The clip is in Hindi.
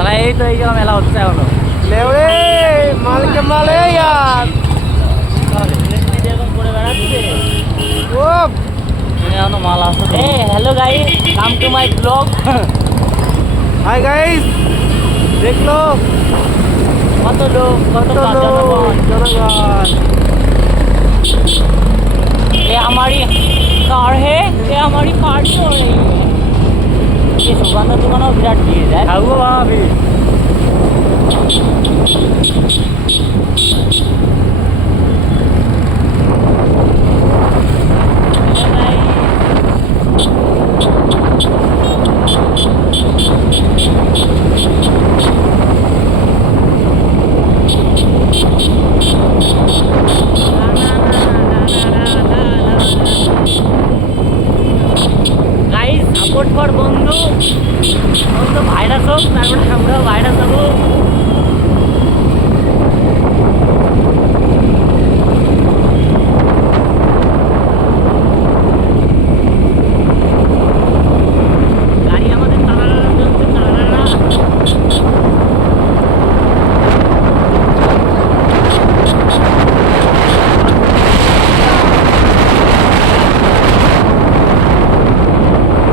তাহলে এই তো এই যে মেলা হচ্ছে এখন লেওরে মালকে মালে यार हमारी कार है ये हमारी पार्टी हो रही है anna tuna रोड पर बंधु